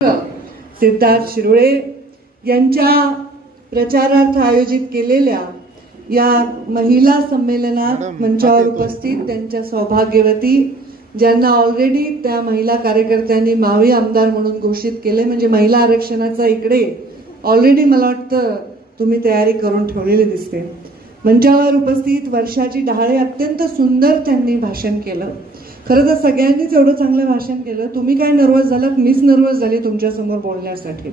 सिद्धार्थ शिरोळे यांच्या प्रचारार्थ आयोजित केलेल्या या महिला संमेलनात मंचावर उपस्थित त्यांच्या सौभाग्यवती ज्यांना ऑलरेडी त्या महिला कार्यकर्त्यांनी मावी आमदार म्हणून घोषित केले, म्हणजे महिला आरक्षणाचा इकडे ऑलरेडी मला वाटतं तुम्ही तयारी करून ठेवलेली दिसते. मंचावर उपस्थित वर्षाची ढाळे अत्यंत सुंदर त्यांनी भाषण केलं. खरं तर सगळ्यांनीच एवढं चांगलं भाषण केलं, तुम्ही काय नर्वस झालात, मीच नर्वस झाली तुमच्यासमोर बोलण्यासाठी.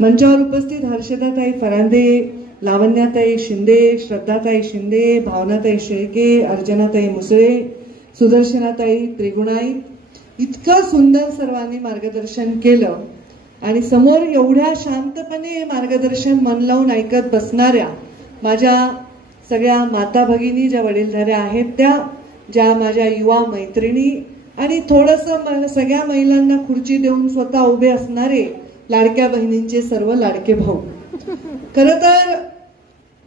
मंचावर उपस्थित हर्षदाताई फरांदे, लावण्याताई शिंदे, श्रद्धाताई शिंदे, भावनाताई शेळके, अर्चनाताई मुसळे, सुदर्शनाताई त्रिगुणाई, इतकं सुंदर सर्वांनी मार्गदर्शन केलं. आणि समोर एवढ्या शांतपणे मार्गदर्शन मन लावून ऐकत बसणाऱ्या माझ्या सगळ्या माता भगिनी, ज्या वडीलधाऱ्या आहेत, त्या ज्या माझ्या युवा मैत्रिणी आणि थोडंसं सगळ्या महिलांना खुर्ची देऊन स्वतः उभे असणारे लाडक्या बहिणींचे सर्व लाडके भाऊ. खरं तर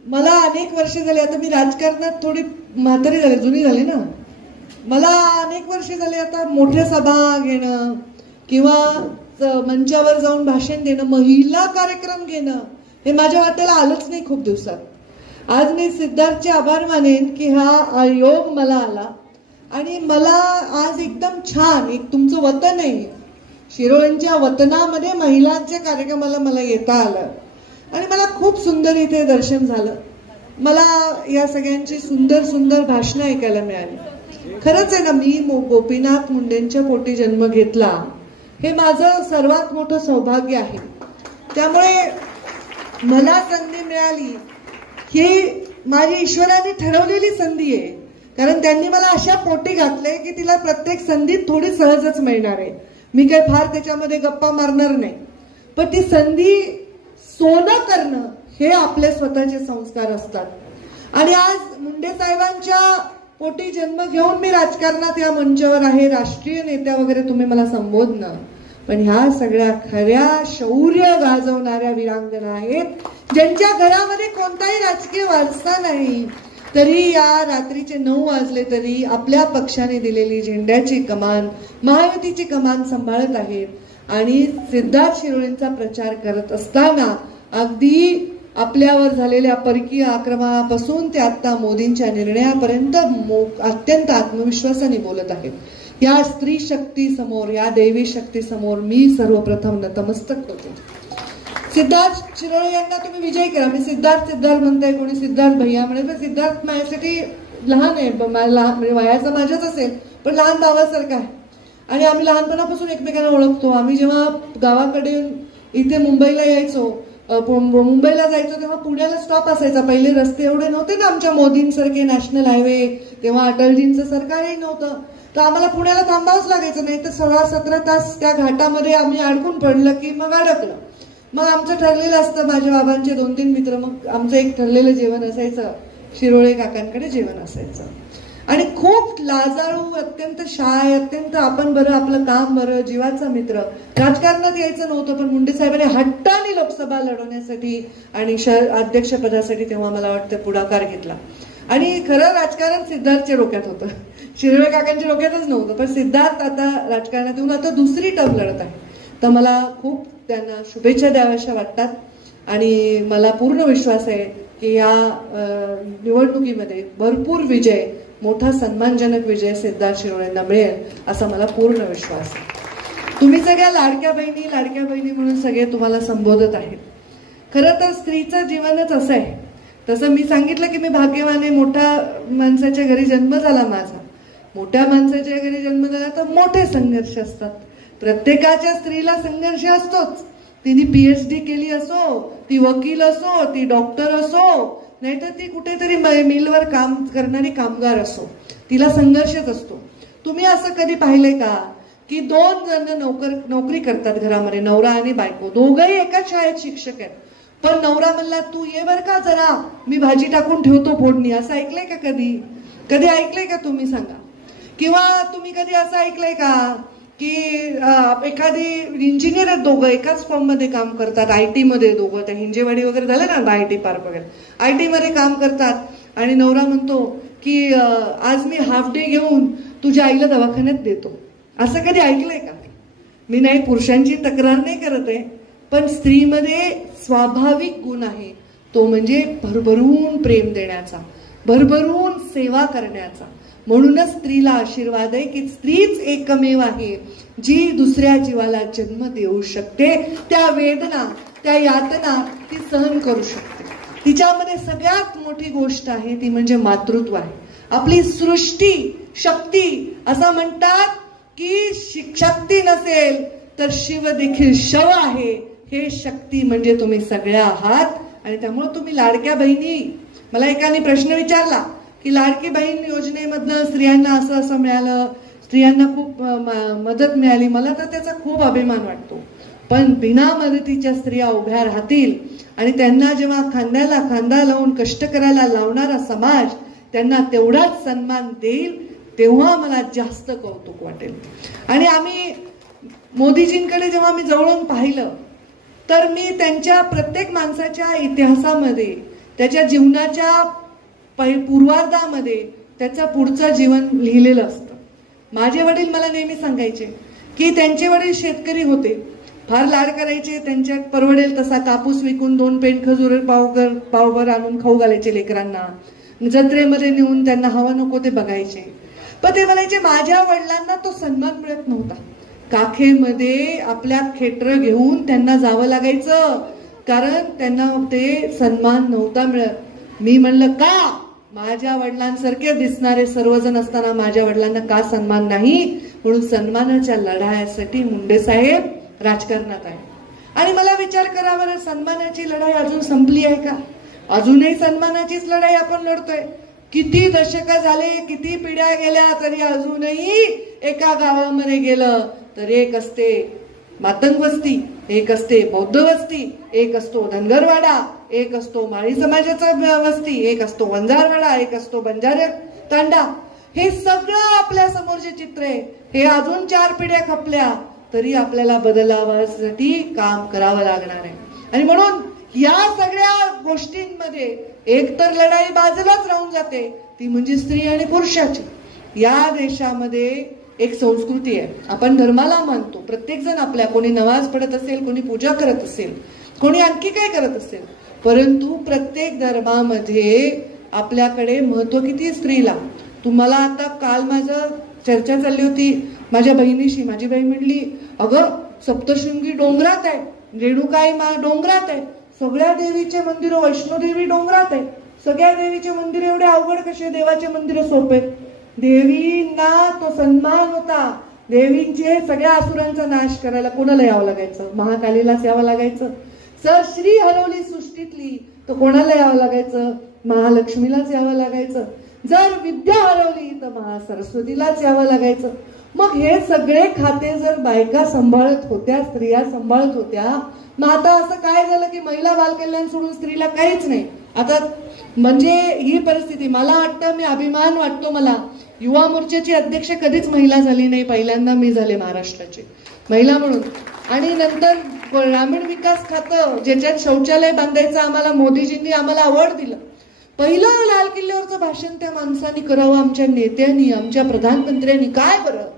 मला अनेक वर्ष झाली, आता मी राजकारणात थोडी म्हातारी झाली, जुनी झाली ना, मला अनेक वर्ष झाली आता मोठ्या सभा घेणं किंवा मंचावर जाऊन भाषण देणं, महिला कार्यक्रम घेणं हे माझ्या वाट्याला आलंच नाही खूप दिवसात. आज मी सिद्धार्थचे आभार मानेन की हा योग मला आला आणि मला आज एकदम छान एक तुमचं वतन आहे, शिरोळ्यांच्या वतनामध्ये महिलांच्या कार्यक्रमाला मला येता आलं आणि मला खूप सुंदर इथे दर्शन झालं. मला या सगळ्यांची सुंदर सुंदर भाषणं ऐकायला मिळाली. खरंच आहे ना, मी गोपीनाथ मुंडेंच्या पोटी जन्म घेतला हे माझं सर्वात मोठं सौभाग्य आहे. त्यामुळे मला संधी मिळाली ही माझी ईश्वराने ठरवलेली संधी आहे, कारण त्यांनी मला अशा पोटी घातले की तिला प्रत्येक संधीत थोडी सहजच मिळणार आहे. मी काही फार त्याच्यामध्ये गप्पा मारणार नाही, पण ती संधी सोनं करणं हे आपले स्वतःचे संस्कार असतात. आणि आज मुंडे साहेबांच्या पोटी जन्म घेऊन मी राजकारणात या मंचावर आहे. राष्ट्रीय नेत्या वगैरे तुम्ही मला संबोधणं, पण ह्या सगळ्या खऱ्या शौर्य गाजवणाऱ्या वीरांगना आहेत, ज्यांच्या घरामध्ये कोणताही राजकीय वारसा नाही, तरी या रात्रीचे 9 वाजले तरी आपल्या पक्षाने दिलेली झेंड्याची कमान, महायुतीची कमान सांभाळत आहेत. आणि सिद्धार्थ शिरोळेंचा प्रचार करत असताना अगदी आपल्यावर झालेल्या परकीय आक्रमणापासून ते आता मोदींच्या निर्णयापर्यंत अत्यंत आत्मविश्वासाने बोलत आहेत. या स्त्री शक्ती समोर, या दैवी शक्ती समोर मी सर्वप्रथम नतमस्तक होतो. सिद्धार्थ शिरोळे यांना तुम्ही विजय करा. मी सिद्धार्थ सिद्धार्थ म्हणताय, कोणी सिद्धार्थ भैया म्हणे, पण सिद्धार्थ माझ्यासाठी लहान आहे, म्हणजे वयाचा माझ्याच असेल पण लहान भावासारखा आहे. आणि आम्ही लहानपणापासून एकमेकांना ओळखतो. आम्ही जेव्हा गावाकडे इथे मुंबईला यायचो, मुंबईला जायचो तेव्हा पुण्याला स्टॉप असायचा. पहिले रस्ते एवढे नव्हते ना आमच्या मोदींसारखे, नॅशनल हायवे, तेव्हा अटलजींचं सरकारही नव्हतं, तर आम्हाला पुण्याला थांबावंच लागायचं. नाही तर 16-17 तास त्या घाटामध्ये आम्ही अडकून पडलं की मग अडकलं. मग आमचं ठरलेलं असतं, माझ्या बाबांचे 2-3 मित्र, मग आमचं एक ठरलेलं जेवण असायचं, शिरोळे काकांकडे जेवण असायचं. आणि खूप लाजाळू, अत्यंत शाय, अत्यंत आपण बरं आपलं काम बरं, जीवाचा मित्र. राजकारणात यायचं नव्हतं, पण मुंडे साहेबांनी हट्टाने लोकसभा लढवण्यासाठी आणि अध्यक्षपदासाठी तेव्हा मला वाटतं पुढाकार घेतला. आणि खरं राजकारण सिद्धार्थच्या डोक्यात होतं, शिरोळे काकांच्या डोक्यातच नव्हतं. पण सिद्धार्थ आता राजकारणात येऊन आता दुसरी टर्म लढत आहे, तर मला खूप त्यांना शुभेच्छा द्याव्याशा वाटतात. आणि मला पूर्ण विश्वास आहे की या निवडणुकीमध्ये भरपूर विजय, मोठा सन्मानजनक विजय सिद्धार्थ शिरोळेंना मिळेल असा मला पूर्ण विश्वास आहे. तुम्ही सगळ्या लाडक्या बहिणी म्हणून सगळे तुम्हाला संबोधत आहेत. खरं तर स्त्रीचं जीवनच असं आहे. तसं मी सांगितलं की मी भाग्यवान आहे, मोठ्या माणसाच्या घरी जन्म झाला माझा. मोठ्या माणसाच्या घरी जन्म झाला तर मोठे संघर्ष असतात. प्रत्येकाच्या स्त्रीला संघर्ष असतोच. तिने PhD केली असो, ती वकील असो, ती डॉक्टर असो, नाहीतर ती कुठेतरी मिलवर काम करणारी कामगार असो, तिला संघर्षच असतो. तुम्ही असं कधी पाहिलंय का की 2 जण नोकरी करतात घरामध्ये, नवरा आणि बायको, दोघंही एकाच शाळेत शिक्षक आहेत, पण नवरा म्हणला तू ये बर का जरा, मी भाजी टाकून ठेवतो फोडणी. असं ऐकलंय का कधी ऐकलंय का तुम्ही सांगा? किंवा तुम्ही कधी असं ऐकलंय का की एखादी इंजिनियर आहेत, दोघं एकाच फॉर्म मध्ये काम करतात, IT मध्ये दोघं, त्या हिंजेवाडी वगैरे झालं ना, IT पार्क वगैरे, IT मध्ये काम करतात, आणि नवरा म्हणतो की आज मी हाफ डे घेऊन तुझ्या आईला दवाखान्यात देतो. असं कधी ऐकलंय का? मी नाही पुरुषांची तक्रार नाही करत आहे, पण स्त्रीमध्ये स्वाभाविक गुण आहे तो म्हणजे भरभरून प्रेम देण्याचा, भरभरून सेवा करण्याचा. म्हणूनच स्त्रीला आशीर्वाद आहे की स्त्रीच एकमेव आहे जी दुसऱ्या जीवाला जन्म देऊ शकते. त्या वेदना, त्या यातना ती सहन करू शकते. तिच्यामध्ये सगळ्यात मोठी गोष्ट आहे ती म्हणजे मातृत्व आहे. आपली सृष्टी शक्ती, असं म्हणतात की शक्ती नसेल तर शिव देखील शव आहे. हे शक्ती म्हणजे तुम्ही सगळ्या आहात. आणि त्यामुळे तुम्ही लाडक्या बहिणी, मला एकाने प्रश्न विचारला की लाडकी बहीण योजनेमधनं स्त्रियांना असं असं मिळालं, स्त्रियांना खूप मदत मिळाली. मला तर त्याचा खूप अभिमान वाटतो. पण बिना मदतीच्या स्त्रिया उभ्या राहतील आणि त्यांना जेव्हा खांद्याला खांदा लावून कष्ट करायला लावणारा समाज त्यांना तेवढाच सन्मान देईल, तेव्हा मला जास्त कौतुक वाटेल. आणि आम्ही मोदीजींकडे जेव्हा मी जवळून पाहिलं तर मी त्यांच्या प्रत्येक माणसाच्या इतिहासामध्ये, त्याच्या जीवनाच्या पूर्वार्धामध्ये त्याचं पुढचं जीवन लिहिलेलं असतं. माझे वडील मला नेहमी सांगायचे की त्यांचे वडील शेतकरी होते, फार लाड करायचे, त्यांच्यात परवडेल तसा कापूस विकून 2 पेंड खजूर पावभर आणून खाऊ घालायचे लेकरांना, जत्रेमध्ये नेऊन त्यांना हवं नको ते बघायचे. पण ते म्हणायचे माझ्या वडिलांना तो सन्मान मिळत नव्हता. काखेमध्ये आपल्या खेटर घेऊन त्यांना जावं लागायचं, कारण त्यांना ते सन्मान नव्हता मिळत. मी म्हणलं का? माझ्या वडिलांसारखे दिसणारे सर्वजण असताना माझ्या वडिलांना का सन्मान नाही? म्हणून सन्मानाच्या लढाईसाठी मुंडे साहेब राजकारणात आहे. आणि मला विचार करा बरं, सन्मानाची लढाई अजून संपली आहे का? अजूनही सन्मानाचीच लढाई आपण लढतोय. किती दशकं झाले, किती पिढ्या गेल्या, तरी अजूनही एका गावामध्ये गेलं तर एक असते मातंग वस्ती, एक असते बौद्ध वस्ती, एक असतो धनगरवाडा, एक असतो माळी समाजाचा वस्ती, एक असतो वंजारवाडा, एक असतो बंजारे तांडा. हे सगळं आपल्या समोरचे चित्र आहे. हे अजून 4 पिढ्या खपल्या तरी आपल्याला बदलावासाठी काम करावं लागणार आहे. आणि म्हणून या सगळ्या गोष्टींमध्ये एक तर लढाई बाजूलाच राहून जाते, ती म्हणजे स्त्री आणि पुरुषाची. या देशामध्ये एक संस्कृती आहे, आपण धर्माला मानतो, प्रत्येक जण आपल्या, कोणी नमाज पढत असेल, कोणी पूजा करत असेल, कोणी आणखी काय करत असेल, परंतु प्रत्येक धर्मामध्ये आपल्याकडे महत्व किती स्त्रीला. तुम्हाला आता काल माझं चर्चा चालली होती माझ्या बहिणीशी. माझी बहीण म्हणली अगं सप्तशृंगी डोंगरात आहे, रेणुकाई डोंगरात आहे, सगळ्या देवीचे मंदिर, वैष्णोदेवी डोंगरात आहे, सगळ्या देवीचे मंदिर एवढे अवघड कसे, देवाचे मंदिर सोपे. देवींना तो सन्मान होता. देवींचे सगळ्या असुरांचा नाश करायला कोणाला यावं लागायचं? महाकालीलाच यावं लागायचं. सर श्री हरवली सृष्टीतली तर कोणाला यावं लागायचं? महालक्ष्मीलाच यावं लागायचं. जर विद्या हरवली तर महासरस्वतीलाच यावं लागायचं. मग हे सगळे खाते जर बायका सांभाळत होत्या, स्त्रिया सांभाळत होत्या, मग आता असं काय झालं की महिला बालकल्याण सोडून स्त्रीला काहीच नाही. आता म्हणजे ही परिस्थिती, मला वाटतं, मी अभिमान वाटतो मला, युवा मोर्चाची अध्यक्ष कधीच महिला झाली नाही, पहिल्यांदा मी झाले महाराष्ट्राचे महिला म्हणून. आणि नंतर ग्रामीण विकास खातं, ज्याच्यात शौचालय बांधायचं आम्हाला मोदीजींनी आम्हाला अवॉर्ड दिलं. पहिलं लाल किल्ल्यावरचं भाषण त्या माणसांनी करावं, आमच्या नेत्यांनी, आमच्या प्रधानमंत्र्यांनी. काय बरं,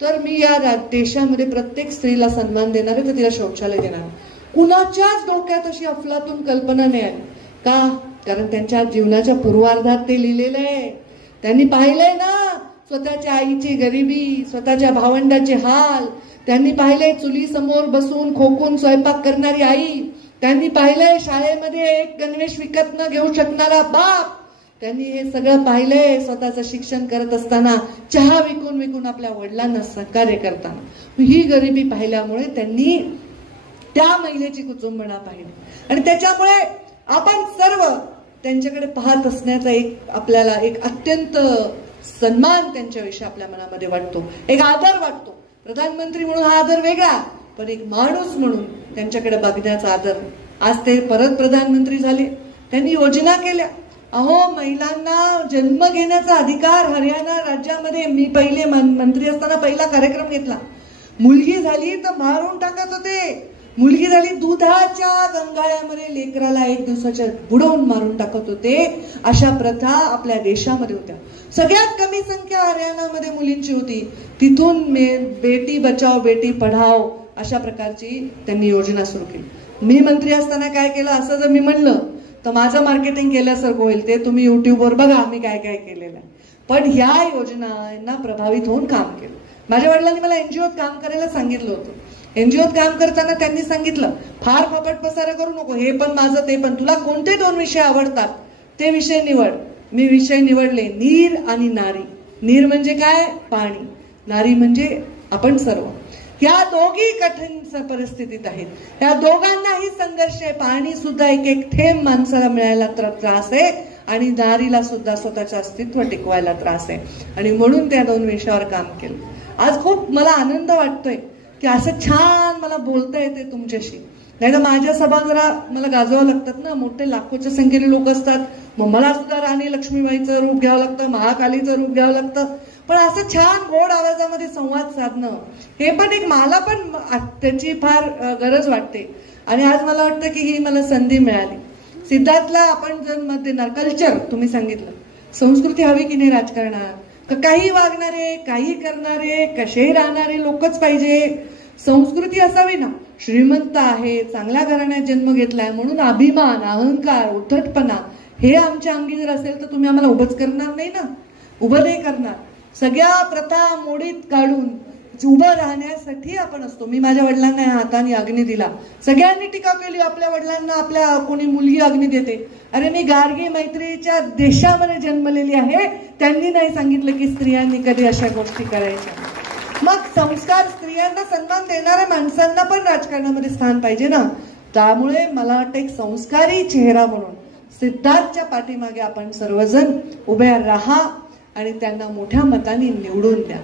तर मी या देशामध्ये प्रत्येक स्त्रीला सन्मान देणार आहे, तर तिला शौचालय देणार. कुणाच्याच डोक्यात अशी अफलातून कल्पना नाही आहे का? कारण त्यांच्या जीवनाच्या पूर्वार्धात ते लिहिलेलं आहे. त्यांनी पाहिलंय ना स्वतःच्या आईची गरिबी, स्वतःच्या भावंडाचे हाल. त्यांनी पाहिलंय चुली समोर बसून खोकून स्वयंपाक करणारी आई. त्यांनी पाहिलंय शाळेमध्ये एक गणवेश विकत न घेऊ शकणारा बाप. त्यांनी हे सगळं पाहिलंय स्वतःचं शिक्षण करत असताना चहा विकून विकून आपल्या वडिलांना सहकार्य करताना. ही गरिबी पाहिल्यामुळे त्यांनी त्या महिलेची कुचुंबणा पाहिली. आणि त्याच्यामुळे आपण सर्व त्यांच्याकडे पाहत असण्याचा एक आपल्याला एक अत्यंत सन्मान त्यांच्याविषयी आपल्या मनामध्ये वाटतो, एक आदर वाटतो. प्रधानमंत्री म्हणून हा आदर वेगळा, पण एक माणूस म्हणून त्यांच्याकडे बघण्याचा आदर. आज ते परत प्रधानमंत्री झाले, त्यांनी योजना केल्या. अहो, महिलांना जन्म घेण्याचा अधिकार हरियाणा राज्यामध्ये मी पहिले मंत्री असताना पहिला कार्यक्रम घेतला. मुलगी झाली तर मारून टाकत होते. मुलगी झाली दुधाच्या गंगाळ्यामध्ये लेकराला 1 दिवसाच्या बुडवून मारून टाकत होते. अशा प्रथा आपल्या देशामध्ये होत्या. सगळ्यात कमी संख्या हरियाणामध्ये मुलींची होती. तिथून बेटी बचाओ बेटी पढाओ अशा प्रकारची त्यांनी योजना सुरू केली. मी मंत्री असताना काय केलं असं जर मी म्हणलं तर माझं मार्केटिंग केल्यासारखं होईल. ते तुम्ही युट्यूबवर बघा आम्ही काय काय केलेलं आहे. पण ह्या योजनांना प्रभावित होऊन काम केलं. माझ्या वडिलांनी मला एनजीओत काम करायला सांगितलं होतं. एनजीओत काम करताना त्यांनी सांगितलं फार फपट पसारा करू नको, हे पण माझं ते पण, तुला कोणते 2 विषय आवडतात ते विषय निवड. मी विषय निवडले नीर आणि नारी. नीर म्हणजे काय? पाणी. नारी म्हणजे आपण सर्व. या दोघी कठीण परिस्थितीत आहेत. या दोघांनाही संघर्ष आहे. पाणी सुद्धा एक थेंब माणसाला मिळायला त्रास आहे आणि नारीला सुद्धा स्वतःचं अस्तित्व टिकवायला त्रास आहे. आणि म्हणून त्या 2 विषयावर काम केलं. आज खूप मला आनंद वाटतोय की असं छान मला बोलता येते तुमच्याशी. नाही तर माझ्या सभा जरा मला गाजवावं लागतात ना, मोठे लाखोच्या संख्येने लोक असतात. मग मला सुद्धा राणी लक्ष्मीबाईचं रूप घ्यावं लागतं, महाकालीचं रूप घ्यावं लागतं. पण असं छान गोड आवाजामध्ये संवाद साधणं हे पण एक मला पण त्याची फार गरज वाटते. आणि आज मला वाटतं की ही मला संधी मिळाली. सिद्धार्थला आपण जर मत देणार, कल्चर तुम्ही सांगितलं, संस्कृती हवी की नाही राजकारणात? काही वागणारे, काही करणारे, कसेही राहणारे लोकच पाहिजे. संस्कृती असावी ना. श्रीमंत आहे, चांगल्या घराण्यात जन्म घेतलाय म्हणून अभिमान, अहंकार, उद्धटपणा हे आमच्या अंगी जर असेल तर तुम्ही आम्हाला उभंच करणार नाही ना. उभं नाही करणार. सगळ्या प्रथा मोडीत काढून उभं राहण्यासाठी आपण असतो. मी माझ्या वडिलांना हाताने अग्नी दिला. सगळ्यांनी टीका केली आपल्या वडिलांना, आपल्या कोणी मुलगी अग्नी देते. अरे मी गाडगे मैत्रीच्या देशामध्ये जन्मलेली आहे. त्यांनी नाही सांगितलं की स्त्रियांनी कधी अशा गोष्टी करायच्या. मग संस्कार, स्त्रियांना सन्मान देणाऱ्या माणसांना पण राजकारणामध्ये स्थान पाहिजे ना. त्यामुळे मला वाटतं एक संस्कारी चेहरा म्हणून सिद्धार्थच्या पाठीमागे आपण सर्वजण उभे राहा आणि त्यांना मोठ्या मताने निवडून द्या.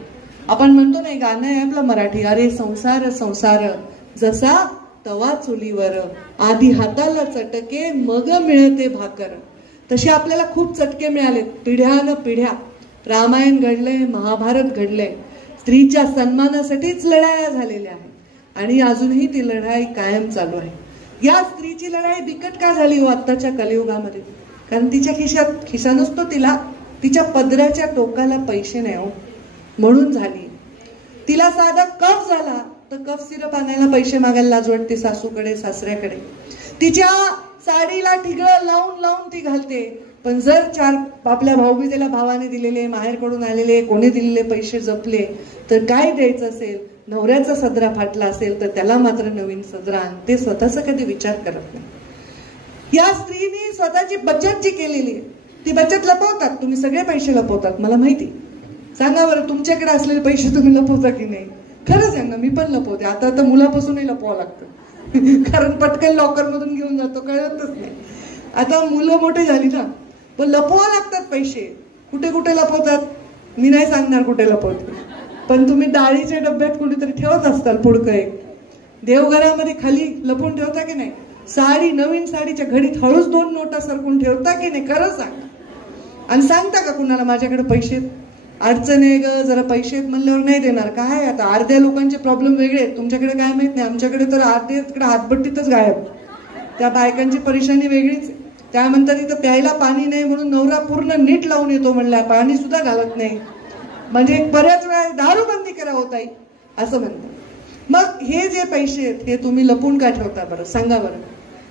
आपण म्हणतो नाही, गाणं आहे आपलं मराठी, अरे संसार संसार जसा तवा चुलीवर, आधी हाताला चटके मग मिळते भाकर. तसे आपल्याला खूप चटके मिळाले पिढ्यान पिढ्या. रामायण घडलंय, महाभारत घडलंय. स्त्रीच्या सन्मानासाठीच लढाया झालेल्या आहेत आणि अजूनही ती लढाई कायम चालू आहे. या स्त्रीची लढाई बिकट का झाली हो आत्ताच्या कलियुगामध्ये? कारण तिच्या खिसा नसतो तिला, तिच्या पदराच्या टोकाला पैसे नाही हो, म्हणून झाली. तिला साधा कफ झाला तर कफ सिरप आणायला पैसे मागायला लाज वाटते सासूकडे, सासऱ्याकडे. तिच्या साडीला ठिगळं लावून लावून ती घालते. पण जर 4 आपल्या भाऊबीजेला भावाने दिलेले, माहेरकडून आलेले, कोणी दिलेले पैसे जपले तर काय द्यायचं असेल, नवऱ्याचा सदरा फाटला असेल तर त्याला मात्र नवीन सदरा आणते. स्वतःचा कधी विचार करत नाही. या स्त्रीने स्वतःची बचत जी केलेली आहे ती बचत लपवतात. तुम्ही सगळे पैसे लपवतात मला माहिती. सांगा बरं तुमच्याकडे असलेले पैसे तुम्ही लपवता की नाही? खरं सांगा, मी पण लपवते. आता तर मुलापासूनही लपवावं लागतं कारण पटकन लॉकर मधून घेऊन जातो, कळतच नाही. आता मुलं मोठे झाली ना, पण लपवावं लागतात पैसे. कुठे कुठे लपवतात मी नाही सांगणार कुठे लपवते, पण तुम्ही डाळीच्या डब्यात कुठेतरी ठेवत असताल पुडकं एक. देवघरामध्ये खाली लपवून ठेवता की नाही? साडी, नवीन साडीच्या घडीत हळूच 2 नोटा सरकून ठेवता की नाही? खरं सांगा. आणि सांगता का कुणाला माझ्याकडे पैसे अडचण आहे ग, जरा पैसे म्हणल्यावर नाही देणार? काय आता अर्ध्या लोकांचे प्रॉब्लेम वेगळे आहेत, तुमच्याकडे काय माहित नाही. आमच्याकडे तर अर्धे तिकडे हातभट्टीतच गायब. त्या बायकांची परेशानी वेगळीच. त्या म्हणतात इथं प्यायला पाणी नाही म्हणून नवरा पूर्ण नीट लावून येतो म्हणल्या, पाणी सुद्धा घालत नाही. म्हणजे बऱ्याच वेळा दारूबंदी करा होताई असं म्हणतात. मग हे जे पैसे आहेत हे तुम्ही लपून का ठेवता बरं? सांगा बरं.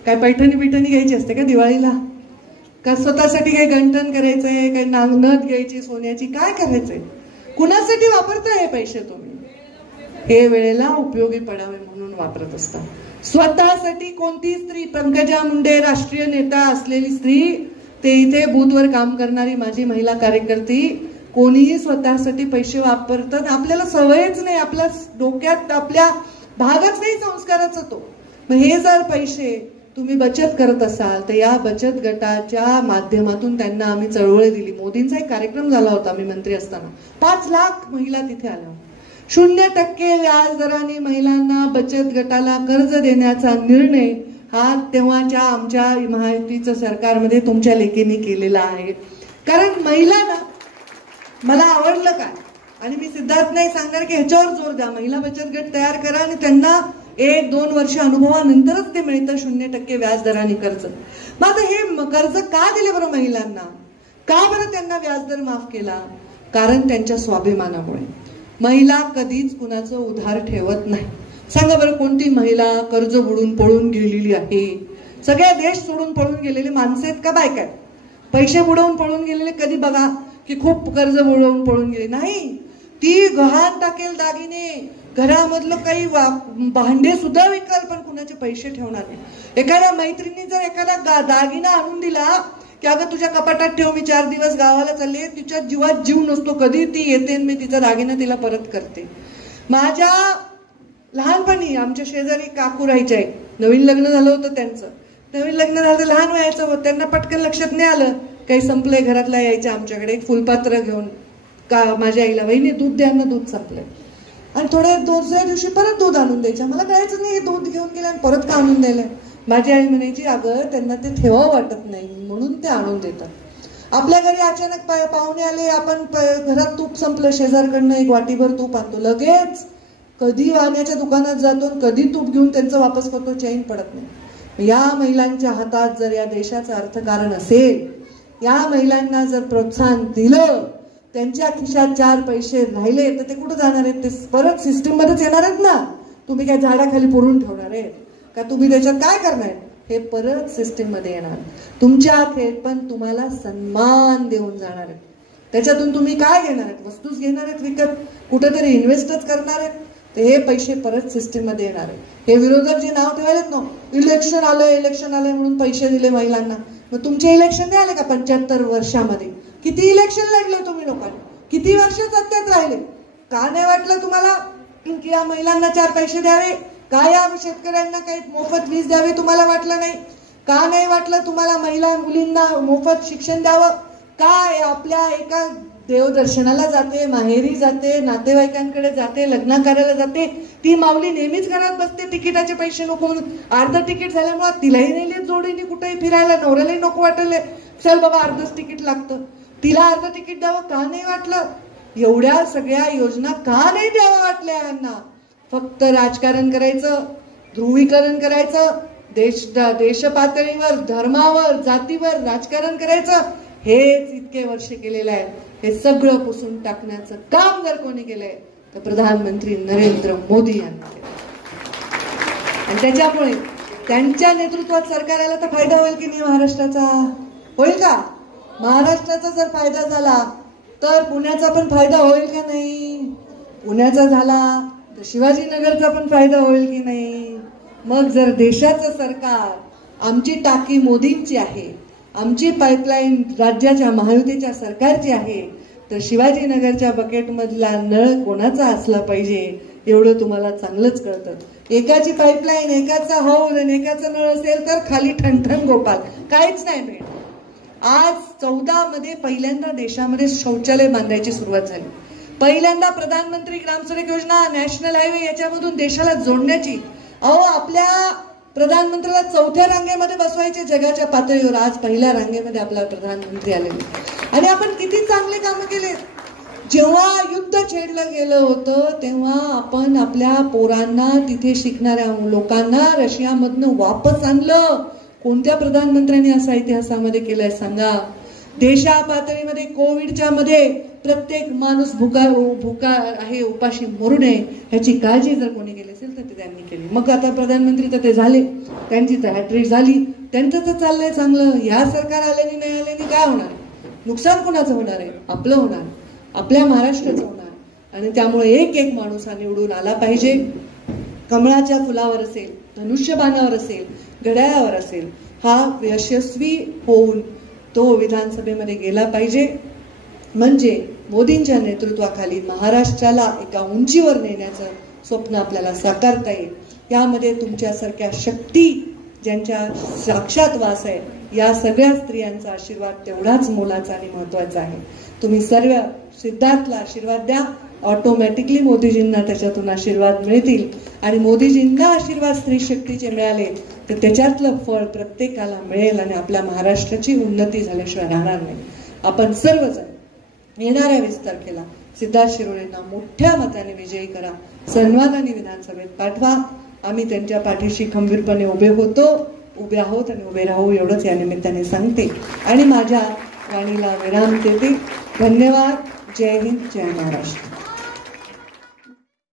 काय पैठणी बिठणी घ्यायची असते का दिवाळीला? का स्वतःसाठी काही गंठण करायचंय, काही नथ घ्यायची सोन्याची, काय करायचंय? कुणासाठी वापरताय हे पैसे तुम्ही? हे वेळेला उपयोगी पडावे म्हणून वापरत असता. स्वतःसाठी कोणती स्त्री, पंकजा मुंडे राष्ट्रीय नेता असलेली स्त्री, ते इथे बूथवर काम करणारी माझी महिला कार्यकर्ती, कोणीही स्वतःसाठी पैसे वापरतात आपल्याला सवयच नाही. आपल्या डोक्यात आपल्या भागच नाही संस्काराचा तो. मग हे जर पैसे तुम्ही बचत करत असाल तर या बचत गटाच्या माध्यमातून त्यांना आम्ही चळवळ दिली. मोदींचा एक कार्यक्रम झाला होता मी मंत्री असताना, 5 लाख महिला तिथे आल्या. 0% व्याज दराने महिलांना बचत गटाला कर्ज देण्याचा निर्णय हा तेव्हाच्या आमच्या महायुतीच्या सरकारमध्ये तुमच्या लेकीने केलेला आहे. कारण महिलांना मला आवडलं काय, आणि मी सिद्धार्थ नाही सांगणार की ह्याच्यावर जोर द्या, महिला बचत गट तयार करा आणि त्यांना 1-2 वर्ष अनुभवानंतरच ते मिळतं 0% व्याजदराने कर्ज. मग आता हे कर्ज का दिले बरं महिलांना? का बरं त्यांना व्याजदर माफ केला? कारण त्यांच्या स्वाभिमानामुळे. महिला कधीच कुणाचं उधार ठेवत नाही. सांगा बरं, कोणती महिला कर्ज बुडून पळून गेलेली आहे? सगळे देश सोडून पळून गेलेले माणसं आहेत का बायका आहेत? पैसे बुडवून पळून गेलेले कधी बघा की खूप कर्ज बुडवून पळून गेले नाही. ती गहाण टाकेल दागिने, घरामधलं काही भांडे सुद्धा विकाल, पण कुणाचे पैसे ठेवणार नाही. एखाद्या मैत्रिणी जर एखादा दागिना आणून दिला की अगं तुझ्या कपाटात ठेव, मी 4 दिवस गावाला चालले, तिच्या जीवात जीव नसतो, कधी ती येते आणि मी तिचा दागिना तिला परत करते. माझ्या लहानपणी आमच्या शेजारी काकू राहायच्या, नवीन लग्न झालं होतं त्यांचं. नवीन लग्न झालं, लहान वयाचं होतं, त्यांना पटकन लक्षात नाही आलं काही संपलंय. घरातला यायच्या आमच्याकडे एक फुलपात्र घेऊन का माझ्या आईला, वहिनी दूध द्या ना, दूध संपलंय. आणि दुसऱ्या दिवशी परत दूध आणून द्यायच्या. मला कळायचं नाही दूध घेऊन गेलं आणि परत का आणून द्यायला. माझी आई म्हणायची अगं त्यांना ते ठेवावं वाटत नाही म्हणून ते आणून देतात. आपल्या घरी अचानक पाहुणे आले, आपण घरात तूप संपलं, शेजारकडनं एक वाटीभर तूप आणतो, लगेच कधी वाण्याच्या दुकानात जातो, कधी तूप घेऊन त्यांचं वापस करतो, चैन पडत नाही. या महिलांच्या हातात जर या देशाचं अर्थकारण असेल, या महिलांना जर प्रोत्साहन दिलं, त्यांच्या खिशात 4 पैसे राहिले तर ते कुठं जाणार आहेत? ते परत सिस्टीम मध्येच येणार आहेत ना. तुम्ही काय झाडाखाली पुरून ठेवणार आहेत का? तुम्ही त्याच्यात काय करणार? हे परत सिस्टीम मध्ये येणार. तुमच्या खेळ पण तुम्हाला सन्मान देऊन जाणार आहेत. त्याच्यातून तुम्ही काय घेणार आहेत? वस्तूच घेणार आहेत विकत, कुठेतरी इन्व्हेस्टच करणार आहेत. हे पैसे परत सिस्टीम मध्ये येणार आहे. हे विरोधक जे नाव ठेवायलेत ना, इलेक्शन आलंय म्हणून पैसे दिले महिलांना. मग तुमचे इलेक्शन नाही आले का 75 वर्षामध्ये? किती इलेक्शन लढले तुम्ही लोकांनी? किती वर्ष सत्तेत राहिले? का नाही वाटलं तुम्हाला की या महिलांना 4 पैसे द्यावे? का या शेतकऱ्यांना काही मोफत वीज द्यावे तुम्हाला वाटलं नाही? का नाही वाटलं तुम्हाला महिला मुलींना मोफत शिक्षण द्यावं? काय आपल्या एका देवदर्शनाला जाते, माहेरी जाते, नातेवाईकांकडे जाते, लग्न कार्याला जाते, ती माऊली नेहमीच घरात बसते तिकिटाचे पैसे नको म्हणून. अर्ध तिकीट झाल्यामुळे तिलाही नेले जोडीने कुठेही फिरायला, नवऱ्यालाही नको वाटले, चल बाबा अर्धच तिकीट लागतं, तिला अर्ध तिकीट द्यावं का नाही वाटलं? एवढ्या सगळ्या योजना का नाही द्यावा वाटल्या यांना? फक्त राजकारण करायचं, ध्रुवीकरण करायचं, देश पातळीवर, धर्मावर, जातीवर राजकारण करायचं, हेच इतके वर्ष केलेलं आहे. हे सगळं पुसून टाकण्याचं काम जर कोणी केलंय तर प्रधानमंत्री नरेंद्र मोदी यांनी केलं. आणि त्याच्यामुळे त्यांच्या नेतृत्वात सरकार आलं तर फायदा होईल की नाही महाराष्ट्राचा? होईल का? महाराष्ट्राचा जर फायदा झाला तर पुण्याचा पण फायदा होईल का नाही? पुण्याचा झाला तर शिवाजीनगरचा पण फायदा होईल की नाही? मग जर देशाचं सरकार, आमची टाकी मोदींची आहे, आमची पाईपलाईन राज्याच्या महायुतीच्या सरकारची आहे, तर शिवाजीनगरच्या बकेटमधला नळ कोणाचा असला पाहिजे एवढं तुम्हाला चांगलंच कळतं. एकाची पाईपलाईन, एकाचा हौद आणि एकाचा नळ असेल तर खाली ठणठण गोपाल, काहीच नाही मिळत. आज 14 मध्ये पहिल्यांदा देशामध्ये शौचालय बांधायची सुरुवात झाली. पहिल्यांदा प्रधानमंत्री ग्रामसडक योजना, नॅशनल हायवे याच्यामधून देशाला जोडण्याची. अहो आपल्या प्रधानमंत्र्याला 4थ्या रांगेमध्ये बसवायचे जगाच्या पातळीवर. आज पहिल्या रांगेमध्ये आपला प्रधानमंत्री आलेले आणि आपण किती चांगले काम केले. जेव्हा युद्ध छेडलं गेलं होतं तेव्हा आपण आपल्या पोरांना, तिथे शिकणाऱ्या लोकांना रशियामधनं वापस आणलं. कोणत्या प्रधानमंत्र्यांनी असा इतिहासामध्ये केलाय सांगा? देशा पातळीमध्ये कोविडच्या मध्ये प्रत्येक माणूस भुका आहे, उपाशी मरू नये ह्याची काळजी जर कोणी केली असेल तर ते त्यांनी केली. मग आता प्रधानमंत्री तर ते झाले, त्यांची तर हॅट्रिक झाली, त्यांचं तर चाललंय चांगलं. या सरकार आल्याने नाही आल्याने काय होणार? नुकसान कोणाचं होणार आहे? आपलं होणार, आपल्या महाराष्ट्राचं होणार. आणि त्यामुळे एक माणूस हा निवडून आला पाहिजे. कमळाच्या फुलावर असेल, धनुष्यबाणावर असेल, घड्याळावर असेल, हा यशस्वी होऊन तो विधानसभेमध्ये गेला पाहिजे. म्हणजे मोदींच्या नेतृत्वाखाली महाराष्ट्राला एका उंचीवर नेण्याचं स्वप्न आपल्याला साकारता येईल. यामध्ये तुमच्यासारख्या शक्ती ज्यांच्या साक्षात वास आहे, या सगळ्या स्त्रियांचा आशीर्वाद तेवढाच मोलाचा आणि महत्वाचा आहे. तुम्ही सर्व सिद्धार्थला आशीर्वाद द्या. ऑटोमॅटिकली मोदीजींना त्याच्यातून आशीर्वाद मिळतील. आणि मोदीजींना आशीर्वाद स्त्री शक्तीचे मिळाले तर त्याच्यातलं फळ प्रत्येकाला मिळेल आणि आपल्या महाराष्ट्राची उन्नती झाल्याशिवाय राहणार नाही. आपण सर्वजण येणाऱ्या 20 तारखेला सिद्धार्थ शिरोळेंना मोठ्या मताने विजयी करा. सन्मानाने विधानसभेत पाठवा. आम्ही त्यांच्या पाठीशी खंबीरपणे उभे आहोत आणि उभे राहू एवढंच या निमित्ताने सांगते आणि माझ्या वाणीला विराम देते. धन्यवाद. जय हिंद, जय महाराष्ट्र.